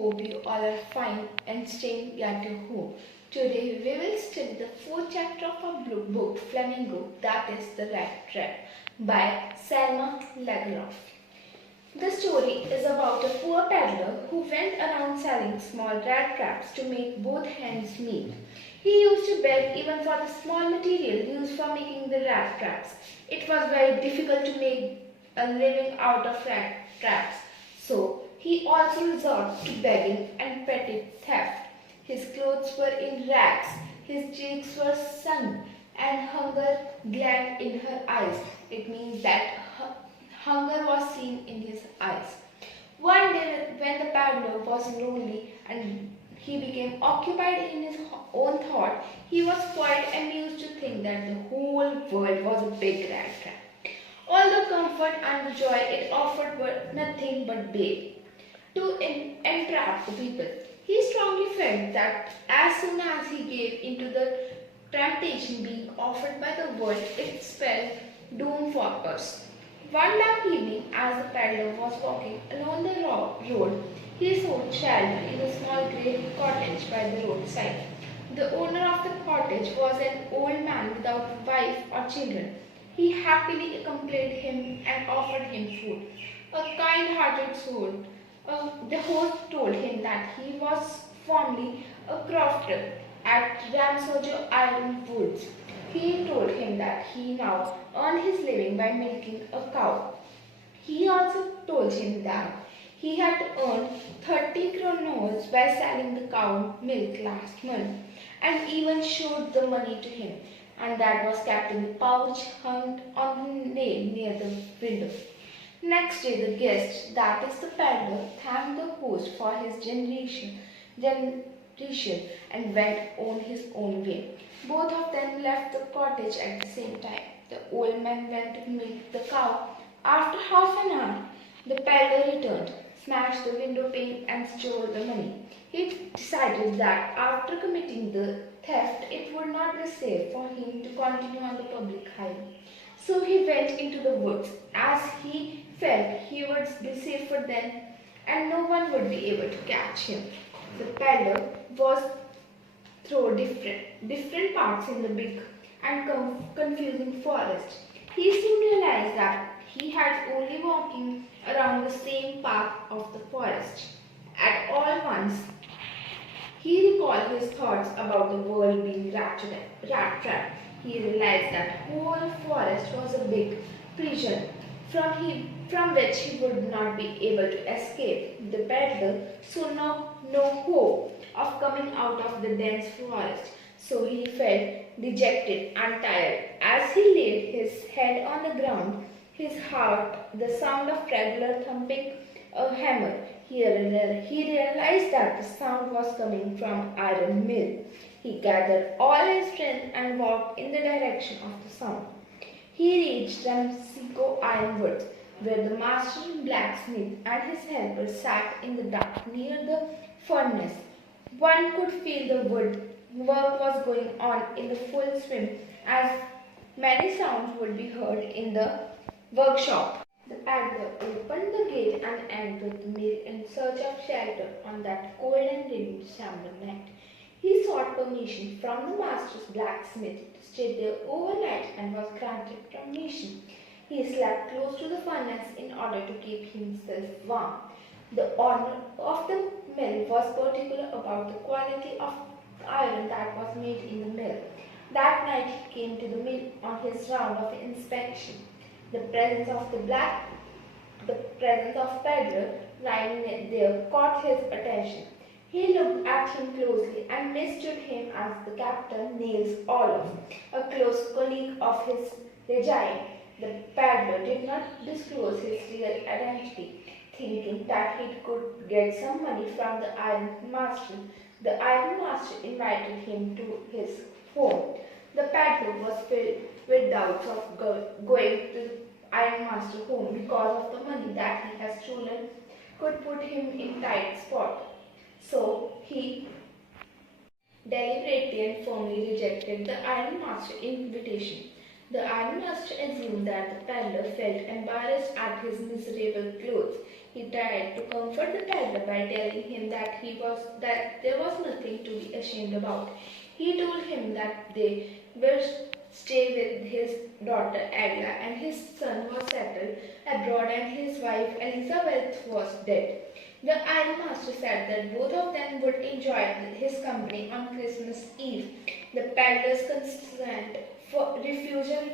hope you all are fine and staying at your home. Today we will study the fourth chapter of our book Flamingo, that is the Rattrap by Selma Lagerlof. The story is about a poor peddler who went around selling small rat traps to make both ends meet. He used to beg even for the small material used for making the rat traps. It was very difficult to make a living out of rat traps, so he also resorted to begging and petty theft. His clothes were in rags, his cheeks were sunk, and hunger glared in her eyes. It means that hunger was seen in his eyes. One day, when the peddler was lonely and he became occupied in his own thought, he was quite amused to think that the whole world was a big rat trap. All the comfort and the joy it offered were nothing but bait to entrap the people. He strongly felt that as soon as he gave into the temptation being offered by the world, it spelled doom for us. One dark evening, as the peddler was walking along the road, he sought shelter in a small grey cottage by the roadside. The owner of the cottage was an old man without wife or children. He happily accompanied him and offered him food. A kind-hearted soul, the host told him that he was formerly a crofter at Ramsojo Iron Woods. He told him that he now earned his living by milking a cow. He also told him that he had earned 30 kronos by selling the cow milk last month, and even showed the money to him, and that was kept in the pouch hung on the nail near the window. Next day the guest, that is the peddler, thanked the host for his generation and went on his own way. Both of them left the cottage at the same time. The old man went to milk the cow. After half an hour, the peddler returned, smashed the window pane and stole the money. He decided that after committing the theft, it would not be safe for him to continue on the public highway. So he went into the woods, as he felt he would be safer then and no one would be able to catch him. The peddler was through different paths in the big and confusing forest. He soon realized that he had only walking around the same path of the forest. At all once, he recalled his thoughts about the world being rat trap. He realized that whole forest was a big prison from which he would not be able to escape. The peddler saw no hope of coming out of the dense forest, so he felt dejected and tired. As he laid his head on the ground, his heart, the sound of regular thumping a hammer, he realized that the sound was coming from iron mill. He gathered all his strength and walked in the direction of the sound. He reached Ramsiko Iron Woods, where the master blacksmith and his helper sat in the dark near the furnace. One could feel the work was going on in the full swing, as many sounds would be heard in the workshop. The peddler opened the gate and entered the mill in search of shelter on that cold and rainy December night. He sought permission from the master's blacksmith to stay there overnight and was granted permission. He slept close to the furnace in order to keep himself warm. The owner of the mill was particular about the quality of iron that was made in the mill. That night he came to the mill on his round of inspection. The presence of peddler lying there caught his attention. He looked at him closely and mistook him as the captain Niels Olof, a close colleague of his regime. The peddler did not disclose his real identity, thinking that he could get some money from the iron master. The iron master invited him to his home. The peddler was filled with doubts of going to the iron master's home because of the money that he had stolen could put him in tight spot. So he deliberately and firmly rejected the iron master's invitation. The ironmaster assumed that the peddler felt embarrassed at his miserable clothes. He tried to comfort the peddler by telling him that there was nothing to be ashamed about. He told him that they were stay with his daughter Agla and his son was settled abroad and his wife Elizabeth was dead. The ironmaster said that both of them would enjoy his company on Christmas Eve. The peddler's consent for refusal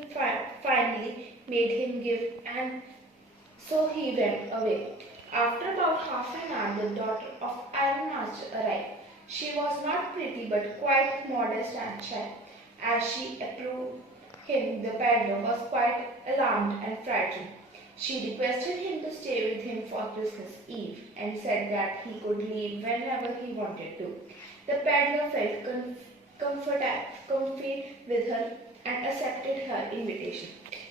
finally made him give, and so he went away. After about half an hour, the daughter of Ironmaster arrived. She was not pretty but quite modest and shy. As she approached him, the peddler was quite alarmed and frightened. She requested him to stay with him for Christmas Eve and said that he could leave whenever he wanted to. The peddler felt comfy with her and accepted her invitation.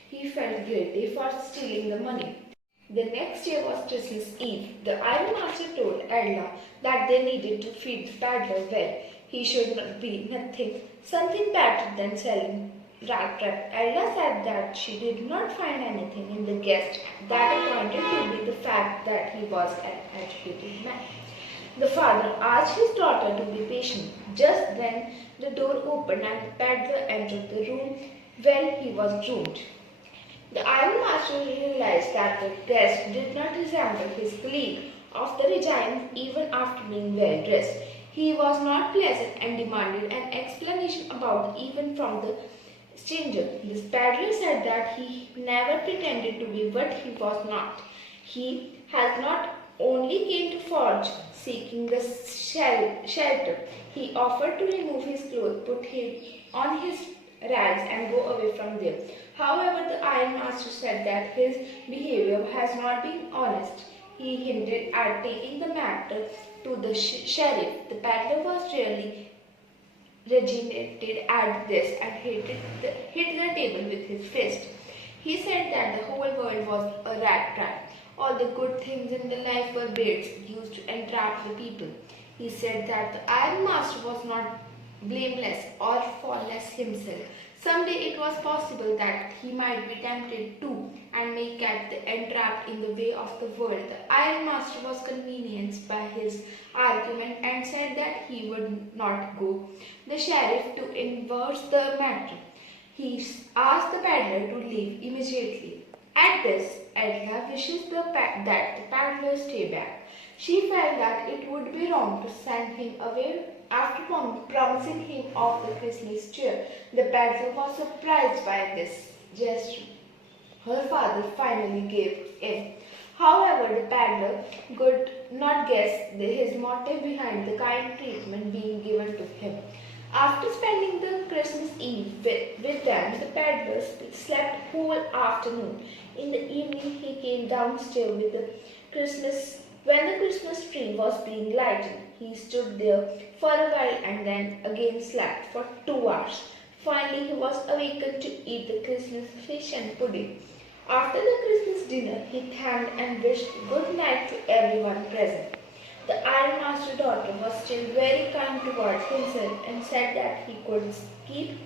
He felt guilty for stealing the money. The next day was Christmas Eve. The ironmaster told Edla that they needed to feed the peddler well. He should not be something better than selling Rattrap. Edla said that she did not find anything in the guest that pointed to be the fact that he was an educated man. The father asked his daughter to be patient. Just then the door opened and the peddler entered the room where he was groomed. The ironmaster realized that the guest did not resemble his colleague of the regime even after being well dressed. He was not pleasant and demanded an explanation about the event from the stranger. This peddler said that he never pretended to be what he was not. He has not only came to forge seeking the shelter. He offered to remove his clothes, put him on his rags and go away from there. However, the ironmaster said that his behavior has not been honest. He hinted at taking the matter to the sheriff. The peddler was really regimented at this and hit the table with his fist. He said that the whole world was a rat trap. All the good things in the life were baits used to entrap the people. He said that the ironmaster was not blameless or faultless himself. Someday it was possible that he might be tempted too and may get entrapped in the way of the world. The ironmaster was convinced by his argument and said that he would not go the sheriff to enforce the matter. He asked the peddler to leave immediately. At this, Edla wishes that the peddler stay back. She felt that it would be wrong to send him away after promising him of the Christmas cheer. The peddler was surprised by this gesture. Her father finally gave in. However, the peddler could not guess his motive behind the kind treatment being given to him. After spending the Christmas Eve with them, the peddler slept whole afternoon. In the evening, he came downstairs when the Christmas tree was being lighted. He stood there for a while and then again slept for 2 hours. Finally, he was awakened to eat the Christmas fish and pudding. After the Christmas dinner, he thanked and wished good night to everyone present. The ironmaster's daughter was still very kind towards himself and said that he could keep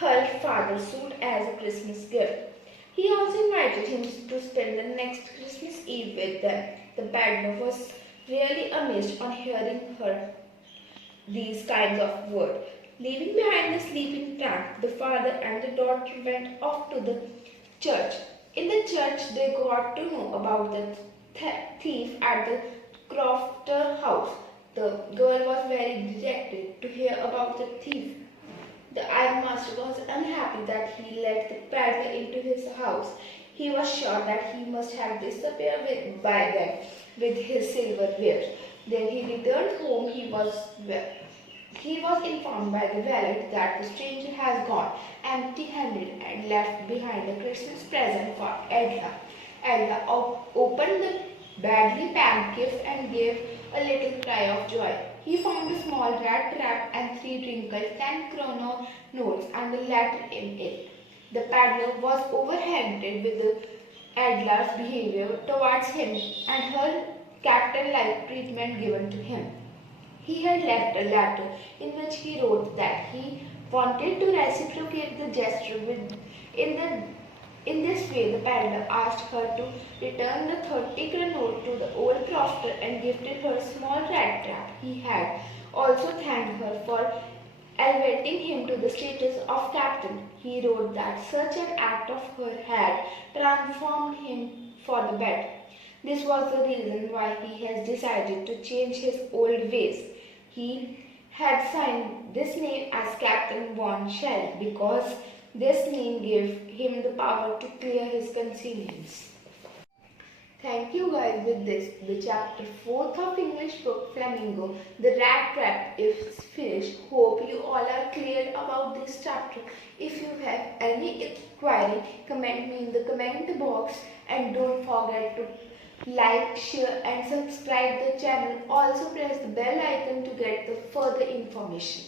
her father's suit as a Christmas gift. He also invited him to spend the next Christmas Eve with them. The peddler was really amazed on hearing her these kinds of words. Leaving behind the sleeping tramp, the father and the daughter went off to the church. In the church, they got to know about the thief at the Crofter house. The girl was very dejected to hear about the thief. The ironmaster was unhappy that he let the peddler into his house. He was sure that he must have disappeared by then with his silverware. Then he returned home. He was informed by the valet that the stranger has gone empty-handed and left behind a Christmas present for Edla. Edla opened the badly packed gift and gave a little cry of joy. He found a small rat trap and 3 wrinkled 10-krona notes and the letter in it. The peddler was overheated with Edla's behavior towards him and her captain-like treatment given to him. He had left a letter in which he wrote that he wanted to reciprocate the gesture in this way, the peddler asked her to return the 30 note to the old crofter and gifted her a small rat trap. He had also thanked her for elevating him to the status of captain. He wrote that such an act of her had transformed him for the better. This was the reason why he has decided to change his old ways. He had signed this name as Captain Von Shell because this name gave him the power to clear his conscience. Thank you guys. With this, the chapter 4th of English book Flamingo, the rat trap is finished. Hope you all are clear about this chapter. If you have any inquiry, comment me in the comment box and don't forget to like, share and subscribe the channel. Also press the bell icon to get the further information.